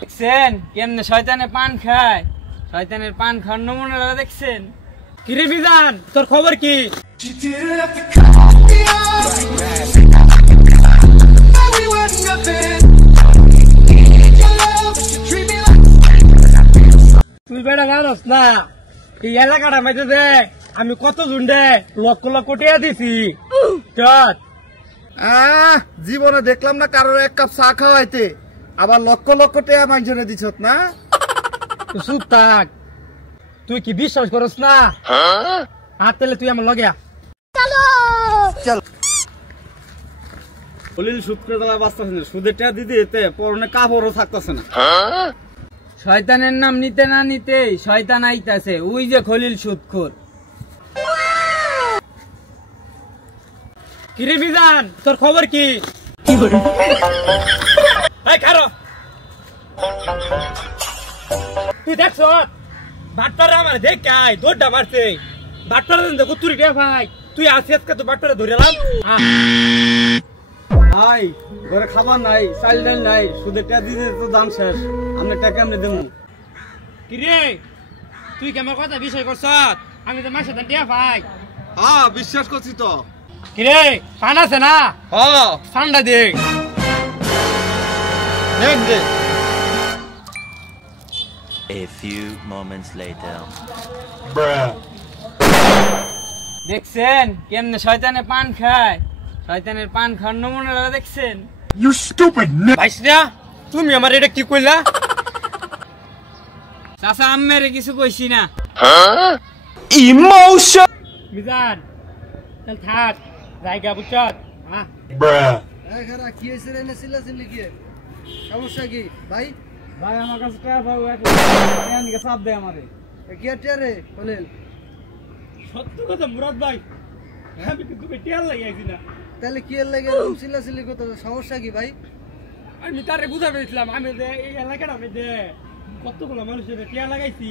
দেখছেন কেমনে শয়তানে পান খায়? শয়তানের পান খাওয়ার নমুনা দেখছেন? কিরে বিজান, তোর খবর কি? তুই বেড়া জানোস না এই এলাকাটা মাঝে দেখ আমি কত ঝুন্ডে লক্ষ লক্ষ টিয়া দিছি। জীবনে দেখলাম না কারোর এক কাপ চা খাওয়াইতে, আবার লক্ষ লক্ষ টাকা মাইজনে দিছ না। চুপ থাক, তুই কি বিশ্বাস করস না? আর তাহলে তুই আমার লগে চল। খলিল সুদ করে তালা বাঁচতেছে না, সুদের টাকা দিতে দিতে পরনে কাপড়ও থাকতেছে না। শয়তানের নাম নিতে না নিতে শয়তান আইতাছে, ওই যে খলিল সুদখোর। কিরে বিজান, তোর খবর কি? তুই দেখছ বাট্টারে আমার দেখ আয় দৌড়টা মারছে, বাট্টারে দেখো তুই রে ভাই, তুই আসি আজকে তো বাট্টারে ধরেলাম। ভাই ঘরে খাবার নাই, চাল ডাল নাই, সুদের টাকা দিতে তো দাম শেষ, আমরা টাকা আমরা দেবো। কিরে তুই কি আমার কথা বিষয় করছ? আমি তো মাসে দিয়া ভাই। হ্যাঁ বিশ্বাস করছি তো। কিরে পান আছে না? হ্যাঁ ঠান্ডা দেখ দে। A few moments later. দেখছেন কেমনে শয়তানে পান খায়? শয়তানের পান খাওয়ার নমুনা দেখছেন? You stupid ভাইসরা তুমি আমার এটা কি কইলা? চাচা আম্মেরে কিছু কইছি না। ইমোশন। মিজান চল থাক জায়গা বুঝছত। এই খারা কি হইছে রে? নেছিলা চিল্লি কি সমস্যা কি ভাই? ভাই আমার কাছে টাকা পাবো, একটা চাপ দেয় আমারে। কি আটে রে খলিল? সত্য কথা মুরাদ ভাই, আমি কিন্তু টিয়ার লাগাইছি না। তাহলে কি এর লাগে চিল্লা চিল্লি কত সমস্যা কি ভাই? আমি তারে বুঝা পেয়েছিলাম আমি যে এই এলাকাটা আমি যে কতগুলো মানুষের টিয়া লাগাইছি,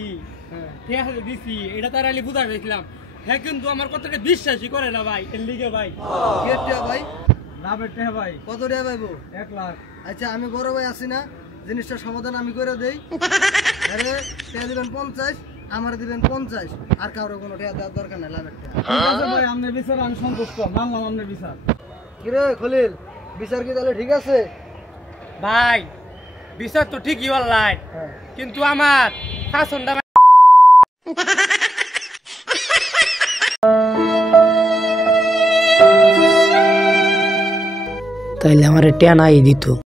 টিয়া দিছি, এটা তার আলি বুঝা পেয়েছিলাম। হ্যাঁ কিন্তু আমার কথাটা বিশ্বাসই করে না ভাই, এর লিগে ভাই। কি আটে ভাই? লাভের টাকা ভাই কত টাকা পাইবো? 1 লাখ। আচ্ছা আমি বড় ভাই আছি না, জিনিসটার সমাধান আমি করে দেই। আরে টাকা দিবেন 50, আমার দিবেন 50, আর কারো কোনো টাকা দেওয়ার দরকার নাই। লাভের টাকা ঠিক আছে ভাই, আপনার বিচার আমি সন্তুষ্ট, মানলাম আপনার বিচার। কি রে খলিল, বিচার কি তাহলে ঠিক আছে? ভাই বিচার তো ঠিকই বললাই, কিন্তু আমার শাসনটা তাইলে আমার টেনাই দিত।